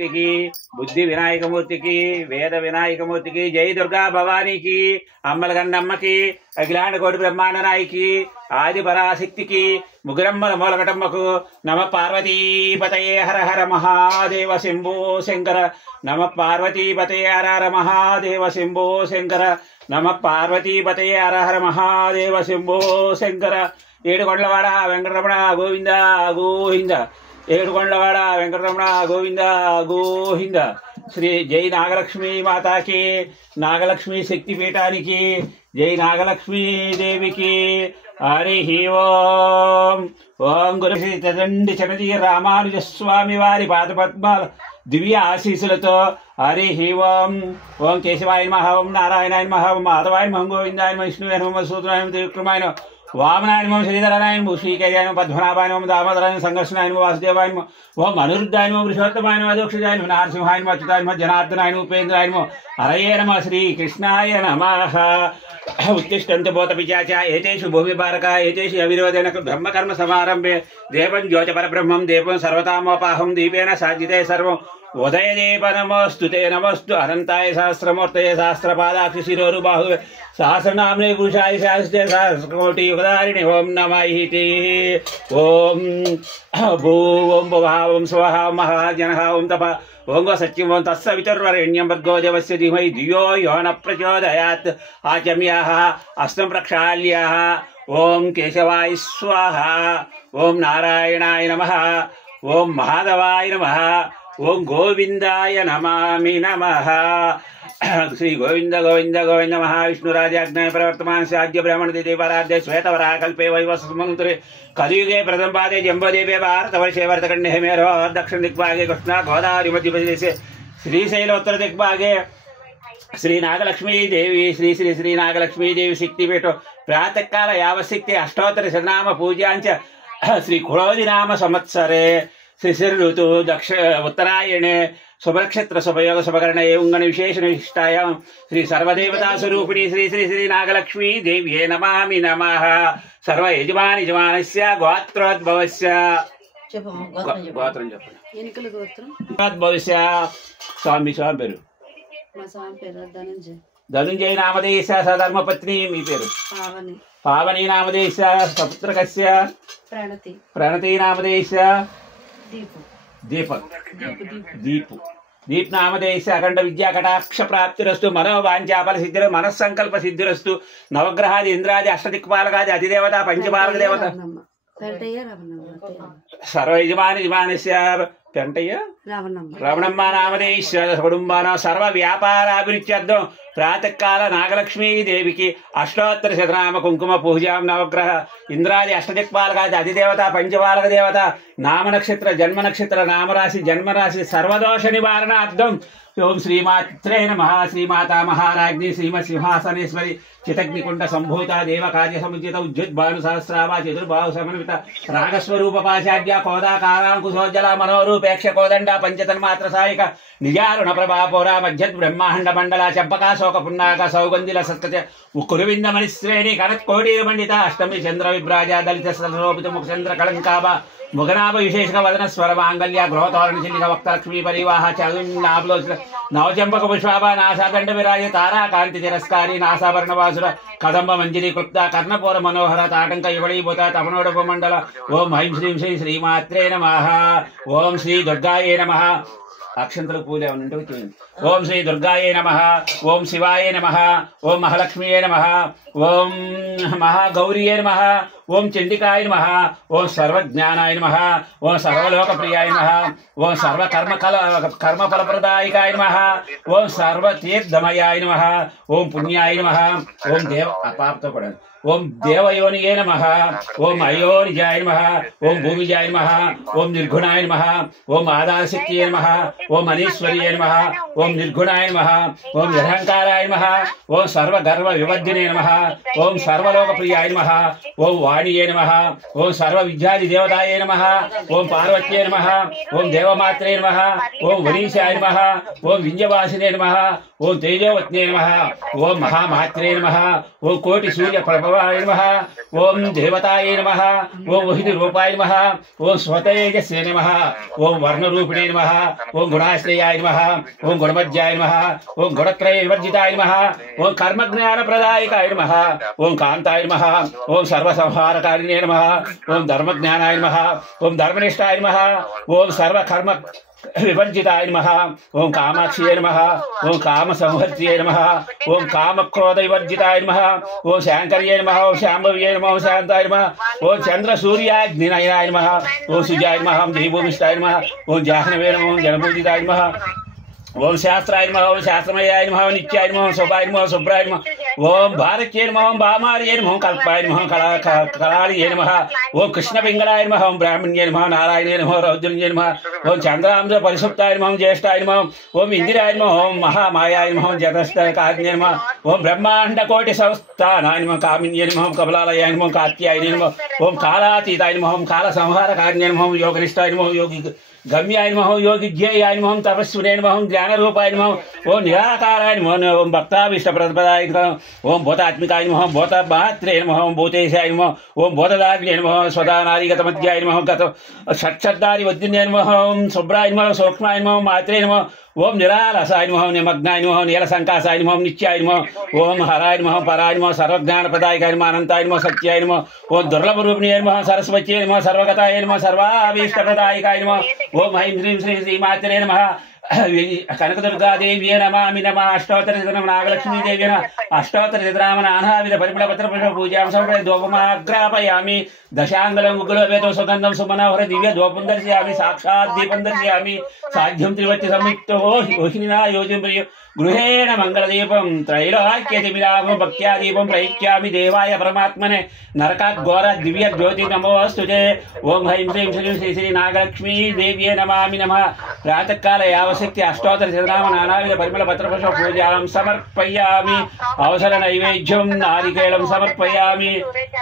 मूर्ति की, बुद्धि विनायक मूर्ति की, वेद विनायक मूर्ति की, जय दुर्गा भवानी की, अम्मलगन्नम्म की, अखिलांड कोटि ब्रह्मांड नायक की, आदि पराशक्ति की, मुगरम्म मूलकटम्मकु नमः पार्वती पतये हर हर महादेव शंभो शंकर नमः पार्वती पतये हर हर महादेव शंभो शंकर नमः पार्वती पतये हर हर महादेव शंभो शंकर ఏడుకొండలవాడ వెంకటరమణ గోవింద గోవింద ఏడుకొండలవాడ వెంకటరమణ గోవింద గోవింద శ్రీ జై నాగలక్ష్మి మాతాకి నాగలక్ష్మి శక్తిపీఠానికి జై నాగలక్ష్మీ దేవికి హరి ఓం ఓం గురు శ్రీ తదండి చనదీ రామానుజ స్వామి వారి పాదపద్మాల దివ్య ఆశీస్సులతో హరి ఓం ఓం కేశవాయ నమః ఓం నారాయణాయ నమః ఓం మాధవాయ నమః గోవిందాయ నమః విష్ణువాయ నమః సూత్రాయ నమః త్రివిక్రమాయ నమః वामनाय नमः श्रीधराय नमः श्रीकेशाय नमः पद्मनाभाय नमः दामोदराय नमः संघर्षणाय नमः वासुदेवाय नमः ओम अनिरुद्धाय नमः पुरुषोत्तमाय नमः अधोक्षजाय नमः नारसिंहाय नमः अच्युताय नमः जनार्दनाय नमः उपेन्द्राय नमः हरये नमः श्रीकृष्णाय नमः उत्तिष्ठन्तु भूतपिशाचा एतेषु भूमिभारका एतेषु अविरोधेन ब्रह्मकर्म समारम्भे देवं ज्योतिपरब्रह्मं देवं सर्वतामोपाहं दीपेन साज्यते सर्वम् उदयदेव नमोस्तु ते नमस्तु अनंताय सहस्रमूर्तये सहस्रपादाक्षि शिरोरुबाहुवे सहस्रनाम्ने पुरुषाय सहस्रे सहस्रकोटि युगधारिणे ओम नमः इति ओम भू ओम भुवः ओम स्वः ओम महाजनः ओम तपः ओम सत्यं ओम तत्सवितुर्वरेण्यं भर्गो देवस्य धीमहि धियो यो न प्रचोदयात् आचम्यः अस्तं प्रक्षाल्यः ओम केशवाय स्वाहा ओम नारायणाय नमः ओम महादेवाय नमः ओम गोविंदाय नमामि नमः श्री गोविंद गोविंद गोविंद महाविष्णुराजाज्ञाय प्रवर्तमान साध्य ब्राह्मण देवाराध्य श्वेतवराह कल्पे वैवस्वतंत्रे कलियुगे प्रथम पादे जम्बोदीपे भारतवर्षे वर्तकण्डे हेमेरो दक्षिण दिग्भागे कृष्णा गोदावरी मध्यप्रदेशे श्रीशैलोत्तर दिग्भागे श्री नागलक्ष्मी देवी श्री श्री श्री नागलक्ष्मी देवी शक्तिपीठ प्रातः काल यावशक्ति अष्टोत्तर शतनाम पूजांच श्री कुळोदि नाम संवत्सरे शिशिर ऋतु दक्ष उत्तरायणे शुभनक्षत्र शुभयोग शुभकर्ण एवं विशेषण विशिष्टायां श्री सर्वदेवता स्वरूपिणी श्री श्री श्री नागलक्ष्मी देव्ये नमामि नमः सर्व यजमान यजमानस्य गोत्रोद्भवस्य गोत्रोद्भवस्य स्वामी पेरु धनुंजय नामधेयस्य सधर्मपत्नी मी पेरु पावनी नामधेयस्य सपुत्रकस्य प्रणति नामधेयस्य दीपक दीप दीप नामधेयस्य अखंड विद्या कटाक्ष प्राप्तिरस्तु मनोवांఛాఫల सिद्धिर मनस्संकल्प सिद्धिरस्तु नवग्रहादि इंद्रादि अष्टदिक्पालकादि अधिदेवता पंचपालक देवता सर्व यजमान यजमानस्य पेंटయ్య रावणम्मा नामधेयस्य कुटुंबानां सर्व व्यापाराभिवृद्ध्यर्थं प्रातःकाल नागलक्ष्मी देवी की अष्टोत्तर शतनाम कुंकुम पूजां नवग्रह इंद्रादि अष्टदिक्पालकादि अधिदेवता पंचपालक देवता नाम नक्षत्र जन्म नक्षत्र नाम राशि जन्म राशि सर्वदोष निवारणार्थं ओम श्रीमात्रे नमः श्रीमाता महाराज्ञी श्रीमत्सिंहासनेश्वरी चितग्निकुंड संभूता देव कार्य समुचित उज्जुत भानु सहस्रावा चतुर्बाहु समन्वित रागस्वरूप पाशाढ्य कोदाकारांकुशोज्जल मनोरूपेक्ष कोदंड पंचतन्मात्र सहायक निजारुण प्रभा पौरा मध्यद ब्रह्मांड मंडल चंपका शोक पुन्नाक सौगंधिल सत्कच कुरुविंद मणिश्रेणी कनक कोटीर पंडित अष्टमी चंद्र विभ्राज दलित सरोपित मुखचंद्र कलंकाभ मुगनाभ विशेषक वदन स्वर मांगल्य गृहतोरण चिलिक वक्तलक्ष्मी परिवाह चुनाभलो नवचंपक पुष्पाभा नासादंड विराज तारा कांति तिरस्कारी नासाभरणवासुर कदंब मंजरी क्लुप्ता कर्णपूर मनोहर ताटंक युगड़ीभूत तपनोडप मंडल ओम ऐं श्रीं श्री श्रीमात्रे नमः ओम श्री दुर्गाये नमः अक्षंतल पूजा ओम श्री दुर्गाये नमः ओम शिवाय नमः ओम महालक्ष्मीये नमः ओम महागौरीये नमः ओम चंडिकाय नमः ओम सर्वज्ञानाय नमः ओम सर्वलोकप्रियाय नमः ओम कर्मफलप्रदायकाय नमः ओम सर्वतीर्थमयाय नमः ओम पुण्याय नमः ओम देव अपाप्त पड़न ओम देवयोनिये नमः ओम अयोनिजाय नमः ओम भूमिजाय नमः ओम निर्गुणाय नमः ओम आधारशक्तिये नमः ओम अनीश्वरिये नमः ओम निर्गुणाय नमः ओम निरहंकाराय नमः ओम सर्वगर्व विवर्धिने नमः ओम सर्वलोकप्रियाय नमः ओम वाणिये नमः ओम सर्वविद्यादि देवताये नमः ओम पार्वत्ये नमः ओम देवमात्रे नमः ओम वनीशाय नमः ओम विंध्यवासिने नमः ओम तेजोवत्ने नमः ओम महामात्रे नमः ओम कोटि सूर्य प्रभव भवाय नमः ओम देवताय नमः ओम वहिनी रूपाय नमः ओम स्वतेजस्ये नमः ओम वर्णरूपिणे नमः ओम गुणाश्रयाय नमः ओम गुणमज्जाय नमः ओम गुणत्रय विवर्जिताय नमः ओम कर्मज्ञान प्रदायकाय नमः ओम कांताय नमः ओम सर्वसंहारकारिणे नमः ओम धर्मज्ञानाय नमः ओम धर्मनिष्ठाय नमः ओम सर्वकर्म विवर्जिताय नमः ओम कामाक्षिये नमः ओम कामसंहर्त्यै नमः ओम कामक्रोध विवर्जिताय नमः ओम शांकर्ये नमः ओम शांभव्ये नमः ओम शांताय नमः ओम चंद्र सूर्याग्निनयनाय नमः ओम सुजाय नमः ओम देवभूमिष्ठाय नमः ओम जाह्नवे नमः ओम जलपूजिताय नमः ओम शास्त्राय नमः ओम शास्त्रमयाय नमः ओम नित्याय नमः ओम शोभाय नमः शुभ्राय नमः ओम भारत्ये नमः ओम भामार्ये नमः ओम कल्पाय नमः कलालिये नमः ओम कृष्णपिंगलाय नमः ओम ब्राह्मण्ये नमः नारायणे नमः रौद्रन्ये नमः ओम चंद्रांश परिसुप्ताय नमः ओम ज्येष्ठाय नमः ओम इंदिराय नमः ओम महामायाय नमः ओम जगतस्थकारिण्ये नमः ओम ब्रह्मांड कोटि संस्थानाय नमः कामिन्ये नमः ओम कमलालयाय नमः ओम कात्यायने नमः ओम कालातीताय नमः ओम काल संहारकारिण्ये नमः ओम योगनिष्ठाय नमः योगी गम्याय नमः योगिज्ञेयाय नमः तपस्विने नमः ज्ञानरूपाय नमः ओम निराकाराय नमः ओम भक्ताभीष्टप्रदाय नमः ओम भूतात्मिकाय नमः भूतमात्रे नमः ओम भूतेशाय नमः ओम भूतदारिणे नमः स्वदानादिगतमध्याय नमः गत षट्शब्दादिवद्दिने नमः ओम शुभ्राय नमः सूक्ष्माय नमः मात्रे नमः ओम निरालसाय नमः निमग्नाय नमः नीलसंकासाय नमः नित्याय नमः ओम हराय नमः पराय नमः सर्वज्ञानप्रदायकाय नमः अनंताय नमः सत्याय नमः ओम दुर्लभरूपिणे नमः सरस्वत्यै नमः सर्वगताय नमः सर्वाभीष्टप्रदायकाय नमः ओम ऐं ह्रीं श्रीं श्रीमात्रे नमः कनकदुर्गा देवी नमामि नमः अष्टोत्तरशतनाम नागलक्ष्मी देवी अष्टोत्तरशतनाम नानाविध परिमलपत्रपुष्प पूजां समर्पयामि धूपमाग्रापयामि दशांगलं उग्रवेतो सुगंधं सुमनोहर दिव्य धूपं दर्शयामि साक्षात् दीपं दर्शयामि साध्यं त्रिवत्य संयुक्तो रोहिणिना योजं प्रिय गृहेण मंगलदीपं त्रैलोक्यतिमिरामो भक्त्यादीपं प्रयुक्ष्यामि देवाय परमात्मने नरकाद्घोर दिव्य ज्योति नमोऽस्तुते ओम ऐं श्रीं श्री श्री नागलक्ष्मी देव्ये नमामि नमः प्रातःकाले यावशक्ति अष्टोत्तरशतनाम नानाविध परिमलपत्रपुष्प पूजां समर्पयामि अवसर नैवेद्यं नारिकेलं समर्पयामि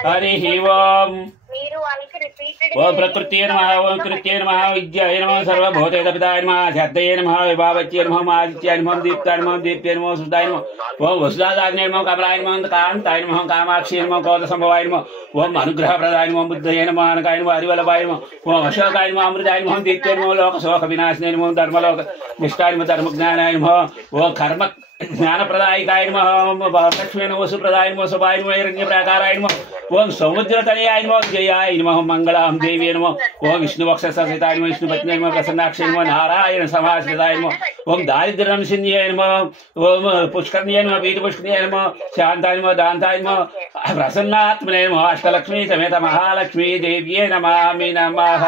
हरिः ओम ओम प्रकृत्यै नमः ओम कृत्यै नमः विद्यायै नमः सर्वभूतैकपिताय नमः ध्यात्यै नमः विभावच्यै नमः आदित्याय नमः दीप्ताय नमः दीप्त्यै नमः सुधाय नमः ओम वसुधादाग्न्यै नमः कमलाय नमः कान्ताय नमः कामाक्षी नमः क्रोधसंभवाय नमः ओम अनुग्रहप्रदाय नमः बुद्धये नमः अनकाय नमः हरिवल्लभाय नमः ओम अशोकाय नमः अमृताय नमः दीप्त्यै नमः लोकशोकविनाशिने नमः धर्मलोक निष्ठाय नमः धर्मज्ञानाय नमः ओम कर्म ज्ञानप्रदायकाय नमः लक्ष्मी नमः सुप्रदाय नमः सुभाय नमः हिरण्यप्राकाराय नमः ओम समुद्रतनयाय नमः जयाय नमः मंगलां देवी नमः ओम विष्णुवक्षसहिताय नमः विष्णुपत्न्यै नमः प्रसन्नाक्षै नमः नारायण समाश्रिताय नमः ओम दारिद्र्यनाशिन्यै नमः ओम पुष्करण्यै नमः पीतपुष्करण्यै नमः शान्ताय नमः दान्ताय नमः प्रसन्नात्मने नमः अष्टलक्ष्मी समेत महालक्ष्मी देव्ये नमामि नमः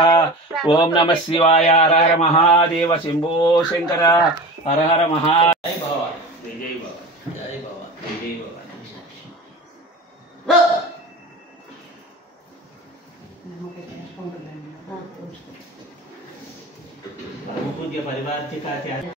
ओम नमः शिवाय हर हर महादेव शंभो शंकर हर हर महादेव जय बाबा जय बाबा जय बाबा पूज्य परिवार